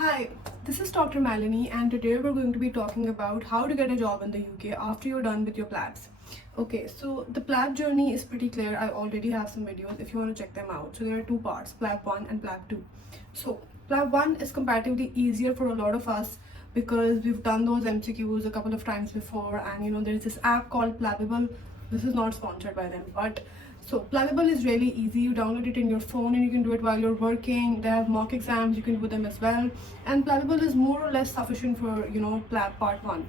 Hi, this is Dr. Maloney, and today we're going to be talking about how to get a job in the UK after you're done with your PLABs. Okay, so the PLAB journey is pretty clear. I already have some videos if you want to check them out. So there are two parts, PLAB 1 and PLAB 2. So PLAB 1 is comparatively easier for a lot of us because we've done those MCQs a couple of times before, and there's this app called PLABable. This is not sponsored by them, but so PLABable is really easy. You download it in your phone and you can do it while you're working. They have mock exams, you can do them as well. And PLABable is more or less sufficient for PLAB part 1.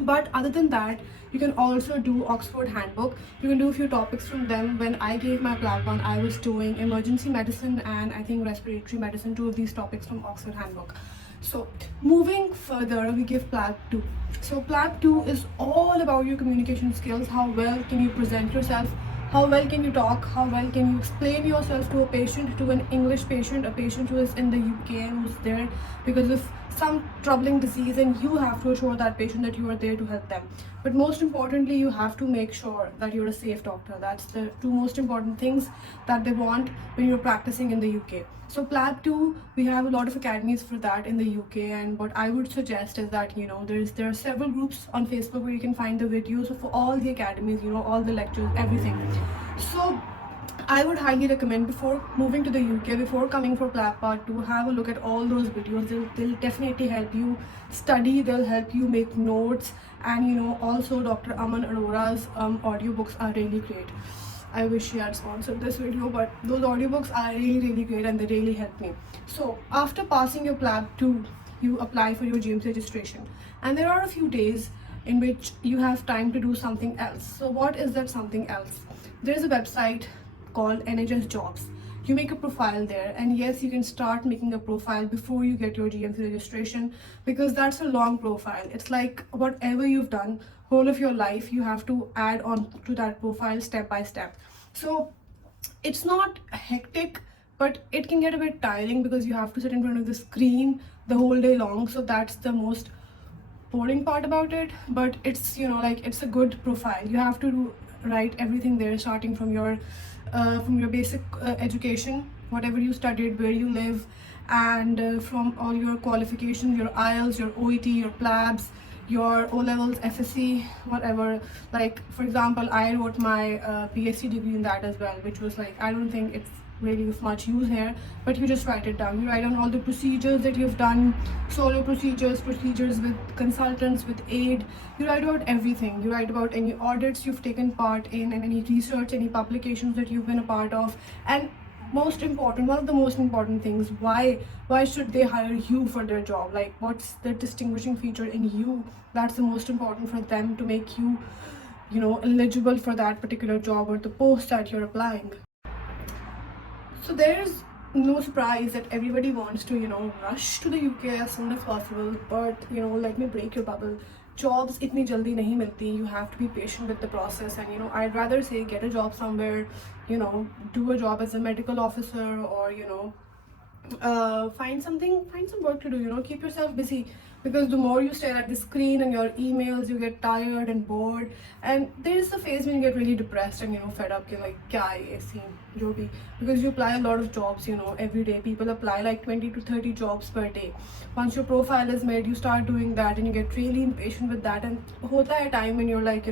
But other than that, you can also do Oxford Handbook. You can do a few topics from them. When I gave my PLAB 1, I was doing emergency medicine and I think respiratory medicine, two of these topics from Oxford Handbook. So moving further, we give PLAB 2. So PLAB 2 is all about your communication skills. How well can you present yourself? How well can you talk? How well can you explain yourself to a patient, to an English patient, a patient who is in the UK and who's there because of some troubling disease, and you have to assure that patient that you are there to help them. But most importantly, you have to make sure that you're a safe doctor. That's the two most important things that they want when you're practicing in the UK. So PLAB 2, we have a lot of academies for that in the UK, and what I would suggest is that there are several groups on Facebook where you can find the videos of all the academies, all the lectures, everything. So I would highly recommend, before moving to the UK, before coming for PLAB Part 2, have a look at all those videos. They'll definitely help you study, they'll help you make notes, and also Dr. Aman Arora's audiobooks are really great. I wish she had sponsored this video, but those audiobooks are really great and they really helped me. So after passing your PLAB 2, you apply for your GMC registration, and there are a few days in which you have time to do something else. So what is that something else? There is a website called NHS Jobs. You make a profile there, and yes, you can start making a profile before you get your GMC registration, because that's a long profile. It's like whatever you've done whole of your life, you have to add on to that profile step by step. So it's not hectic, but it can get a bit tiring because you have to sit in front of the screen the whole day long. So that's the most boring part about it, but it's it's a good profile. You have to write everything there, starting from your basic education, whatever you studied, where you live, and from all your qualifications, your IELTS, your OET, your PLABs, your O levels, FSC, whatever. Like for example, I wrote my PhD degree in that as well, which was I don't think it's really of much use here, but you just write it down. You write down all the procedures that you've done, solo procedures with consultants, with aid. You write about everything. You write about any audits you've taken part in, and any research, any publications that you've been a part of. And most important, one of the most important things, why should they hire you for their job? Like, what's the distinguishing feature in you that's the most important for them to make you eligible for that particular job or the post that you're applying. So there's no surprise that everybody wants to rush to the UK as soon as possible, but let me break your bubble. Jobs itni jaldi nahi milti. You have to be patient with the process, and I'd rather say get a job somewhere, do a job as a medical officer, or find some work to do. Keep yourself busy, because the more you stare at the screen and your emails, you get tired and bored, and there is a phase when you get really depressed and fed up. You're like, kya hai ye scene jo bhi, because you apply a lot of jobs every day. People apply like 20 to 30 jobs per day. Once your profile is made, you start doing that and you get really impatient with that, and hota hai time when you're like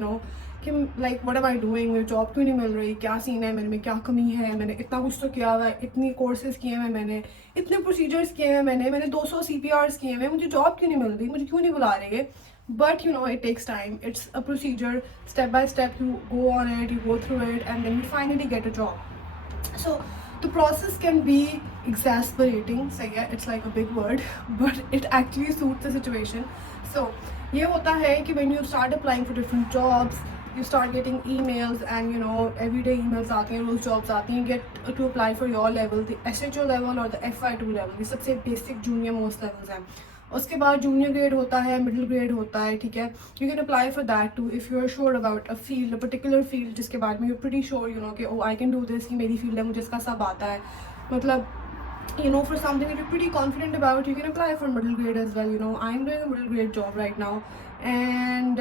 what am I doing? मेरे job क्यों नहीं मिल रही? क्या scene है मेरे में? क्या कमी है? मैंने इतना कुछ तो किया हुआ है, इतनी कोर्सेज किए हैं मैंने, इतने प्रोसीजर्स किए हैं मैंने 200 CPRs किए हैं, मुझे जॉब क्यों नहीं मिल रही? मुझे क्यों नहीं बुला रहे? But it takes time. It's a procedure, step by step. You go on it, you go through it, and then you finally get a job. So the process can be exasperating. So yeah, it's like a big word, but it actually suits the situation. So ये होता है कि when you start applying for different jobs, you start getting emails, and everyday emails आती हैं, रोज jobs आती हैं. You get to apply for your level, the SHO level or the FI2 level. ये सबसे basic junior most levels हैं. उसके बाद junior grade होता है, middle grade होता है, ठीक है. You can apply for that too if you're sure about a field, a particular field जिसके बारे में you're pretty sure कि oh I can do this, कि मेरी field है, मुझे इसका सब आता है. मतलब for something that you're pretty confident about, you can apply for middle grade as well. I'm doing a middle grade job right now, and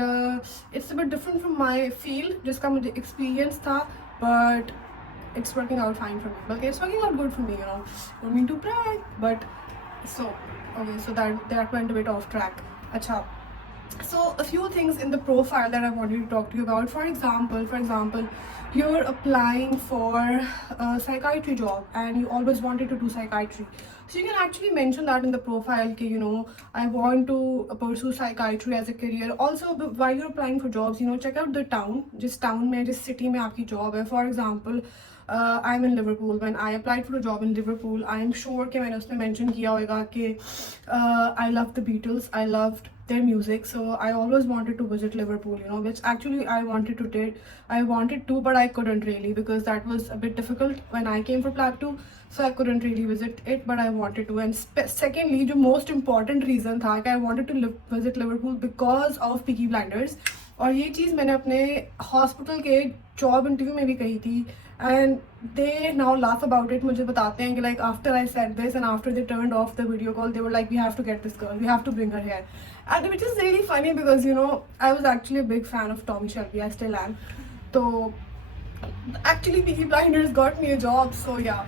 it's a bit different from my field, जिसका मुझे experience था, but it's working out fine for me. Okay, it's working out good for me. Don't mean to brag, but So okay, so that went a bit off track. Acha. So a few things in the profile that I wanted to talk to you about. For example, you're applying for a psychiatry job and you always wanted to do psychiatry. So you can actually mention that in the profile that, I want to pursue psychiatry as a career. Also, while you're applying for jobs, check out the town, just town mein, just city mein aapki job hai. For example, I'm in Liverpool. When I applied for a job in Liverpool, I'm sure कि मैंने उसमें mention किया होगा कि I love the Beatles, I loved their music, so I always wanted to visit Liverpool, which actually I wanted to, but I couldn't really because that was a bit difficult when I came for PLAB 2, so I couldn't really visit it, but I wanted to. And secondly, the most important reason था कि I wanted to visit Liverpool because of Peaky Blinders. और ये चीज़ मैंने अपने hospital के job interview में भी कही थी and they now laugh about it. मुझे बताते हैं कि like after I said this and after they turned off the video call, they were like, we have to get this girl, we have to bring her here, and which is really funny because I was actually a big fan of Tommy Shelby, I still am. So actually Peaky Blinders got me a job, so yeah.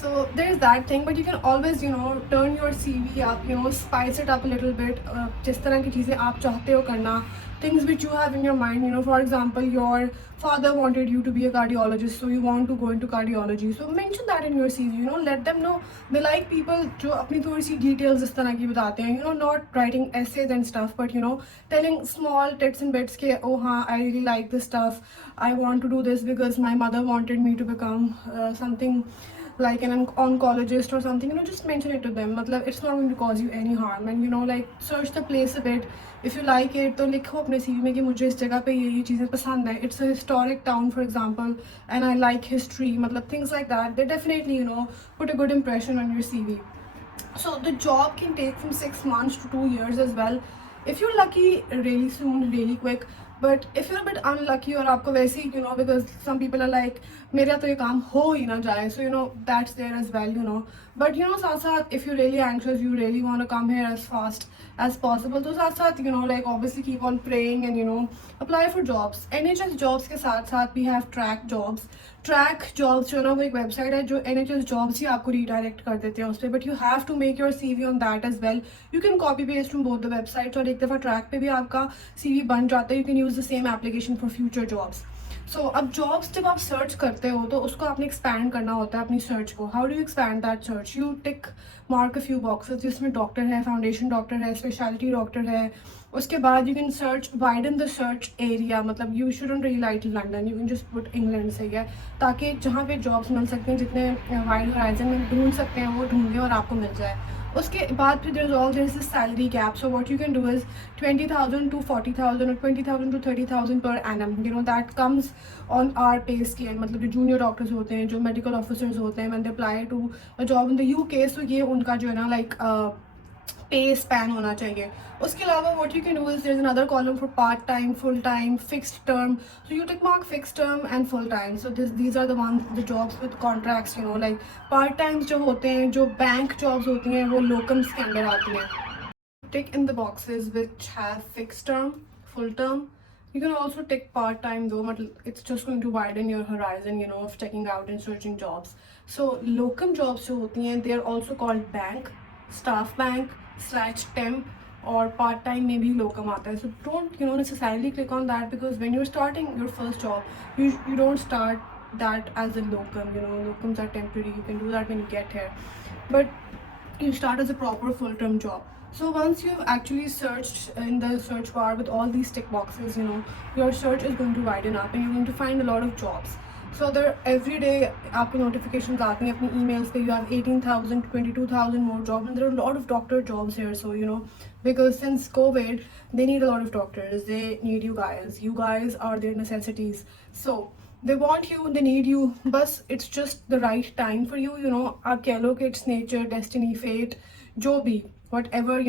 So there's that thing, but you can always turn your CV up, spice it up a little bit. जिस तरह की चीज़ें आप चाहते हो करना, things which you have in your mind, for example, your father wanted you to be a cardiologist, so you want to go into cardiology, so mention that in your CV. Let them know. They like people जो अपनी थोड़ी सी details इस तरह की बताते हैं, not writing essays and stuff, but telling small tits and bits के oh हाँ, I really like this stuff, I want to do this because my mother wanted me to become something like an oncologist or something. Just mention it to them. Matlab, it's not going to cause you any harm. And like search the place a bit. If you like it, तो लिखो अपने CV में कि मुझे इस जगह पे ये चीज़ें पसंद है. It's a historic town, for example, and I like history. मतलब things like that. They definitely put a good impression on your CV. So the job can take from 6 months to 2 years as well. If you're lucky, really soon, really quick. But if you're a bit unlucky or आपको वैसे ही because some people are like मेरा तो ये काम हो ही ना जाए, so that's there as well. But साथ साथ if you're really anxious, you really want to come here as fast as possible, तो साथ साथ like obviously keep on praying and apply for jobs. NHS jobs के साथ साथ we have track jobs जो है ना वो एक वेबसाइट है जो NHS jobs ही आपको redirect कर देते हैं उस पर, but you have to make your CV on that as well. You can copy paste from both the websites और एक दफ़ा track पे भी आपका CV बन जाता है. You can use the same application for future jobs. So अब jobs जब आप search करते हो तो उसको आपने expand करना होता है अपनी search को. How do you expand that search? You mark a few boxes जिसमें doctor है, foundation doctor है, specialty doctor है. उसके बाद you can search, widen the search area. मतलब you shouldn't really write London, you can just put England, सही है, ताकि जहाँ पे jobs मिल सकते हैं, जितने wide horizon में ढूंढ सकते हैं वो ढूंढें और आपको मिल जाए. उसके बाद फिर there's this salary gap. So what you can do is 20,000 to 40,000 or 20,000 to 30,000 per annum. That comes on our pay scale. मतलब जो junior doctors होते हैं, जो medical officers होते हैं, when they apply to a job in the UK, so ये उनका जो है ना like पे स्पैन होना चाहिए. उसके अलावा what you can do is there's another column for part time, full time, fixed term. So you tick mark fixed term and full time. So these are the jobs with contracts. Like part times जो होते हैं, जो bank jobs होती हैं, वो locums के अंदर आती हैं. Tick in the boxes which have fixed term, full term. You can also tick part time though, but it's just going to widen your horizon, of checking out and searching jobs. So locum jobs जो होती हैं, they are also called bank, staff bank / temp, or part time में भी locum आता है. So don't necessarily click on that, because when you're starting your first job, you don't start that as a locum. Locums are temporary. You can do that when you get here, but you start as a proper full-term job. So once you've actually searched in the search bar with all these tick boxes, your search is going to widen up and you're going to find a lot of jobs. So there every day आपको notifications आती हैं अपनी emails पे. You have 18,000 to 22,000 more jobs, and there are a lot of doctor jobs here. So because since COVID, they need a lot of doctors. They need you guys. You guys are their necessities. So they want you, they need you, but it's just the right time for you. आप कह लो कि it's nature, destiny, fate, जो भी, whatever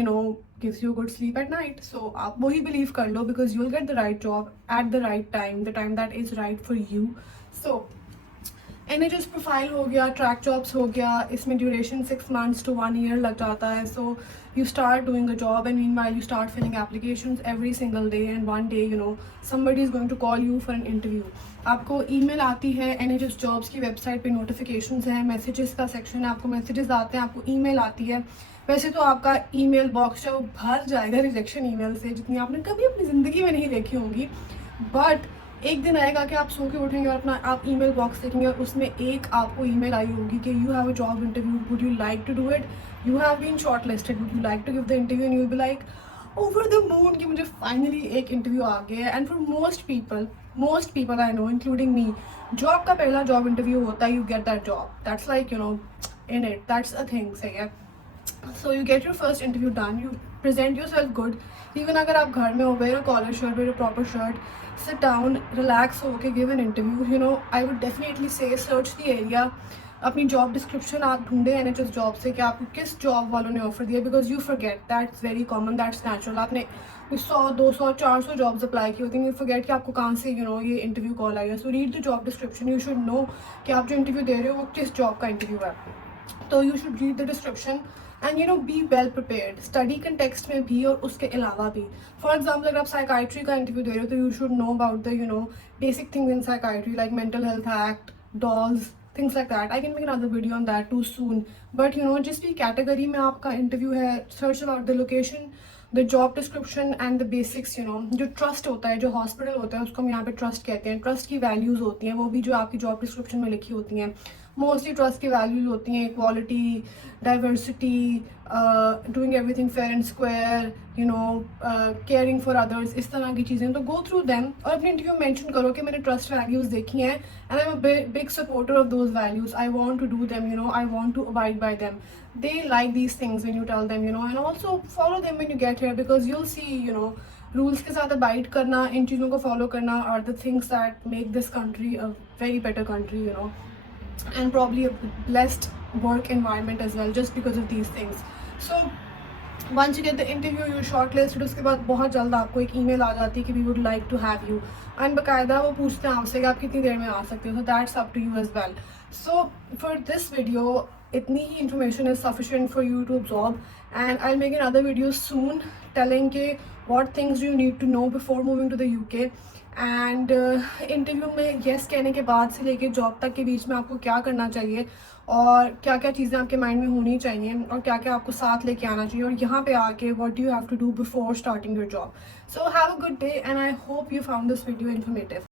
gives you good sleep at night. So आप वही believe कर लो, because you'll get the right job at the right time, the time that is right for you. So NHS profile हो गया, track jobs हो गया, इसमें duration 6 months to 1 year लग जाता है. So you start doing the job, and meanwhile you start filling applications every single day, and one day somebody is going to call you for an interview. आपको email आती है, NHS jobs की website पे notifications हैं, messages का section है, आपको messages आते हैं, आपको email आती है. वैसे तो आपका ईमेल बॉक्स है वो भर जाएगा रिजेक्शन ईमेल से, जितनी आपने कभी अपनी ज़िंदगी में नहीं देखी होंगी, बट एक दिन आएगा कि आप सो के उठेंगे और अपना आप ईमेल बॉक्स देखेंगे और उसमें एक आपको ईमेल आई होगी कि you have a job interview, would you like to do it, you have been shortlisted, would you like to give the interview, and you will be like over the moon कि मुझे finally एक interview आ गया है। And for most people I know including me, जो आपका पहला job interview होता है, you get that job, that's like you know in it, that's a thing, सही है। So you get your first interview done, you present yourself good, even अगर आप घर में हो, wear a collar shirt, wear a proper shirt, sit down, relax होके give an interview, you know, I would definitely say search the area, अपनी job description आप ढूंढे NHS job से कि आपको किस जॉब वालों ने ऑफर दिया, because you forget, that's very common, that's natural, आपने 100 200 400 जॉब्स अप्लाई की होती हैं, यू फॉरगेट कि आपको कहाँ से यू नो ये इंटरव्यू कॉल आई है। So read the job description, you should know कि आप जो इंटरव्यू दे रहे हो वो किस जॉब का इंटरव्यू है, तो you should read the description and you know be well prepared, study context में भी और उसके अलावा भी। फॉर एग्जाम्पल अगर आप साइकाइट्री का इंटरव्यू दे रहे हो तो you should know about the you know basic things in psychiatry like mental health act, dolls, things like that. I can make another video on that too soon, but you know जिस भी category में आपका interview है, search about the location, the job description and the basics, you know जो trust होता है, जो hospital होता है उसको हम यहाँ पे ट्रस्ट कहते हैं, ट्रस्ट की वैल्यूज़ होती हैं वो भी जो आपकी जॉब डिस्क्रिप्शन में लिखी होती हैं। मोस्टली ट्रस्ट की वैल्यूज होती हैं equality, diversity, doing everything fair and square, you know caring for others, इस तरह की चीज़ें। तो गो थ्रू देम और अपने इंटरव्यू में मेंशन करो कि मैंने ट्रस्ट वैल्यूज़ देखी हैं and I am a big supporter of those values, I want to do them, you know I want to abide by them, they like these things when you tell them, you know, and also follow them when you get here, because you'll see you know rules के साथ abide करना, इन चीज़ों को follow करना are the things that make this country a very better country, you know, and probably a blessed work environment as well, just because of these things. So once you get the interview, you're shortlisted, उसके बाद बहुत जल्द आपको एक email आ जाती है कि we would like to have you, and बाकायदा वो पूछते हैं आपसे कि आप कितनी देर में आ सकते हो, so that's up to you as well. So for this video, इतनी ही information is sufficient for you to absorb, and I'll make another video soon telling कि what things do you need to know before moving to the UK, and interview में yes कहने के बाद से लेके job तक के बीच में आपको क्या करना चाहिए और क्या क्या चीज़ें आपके माइंड में होनी चाहिए और क्या क्या आपको साथ लेके आना चाहिए, और यहाँ पे आके what do you have to do before starting your job. So have a good day and I hope you found this video informative.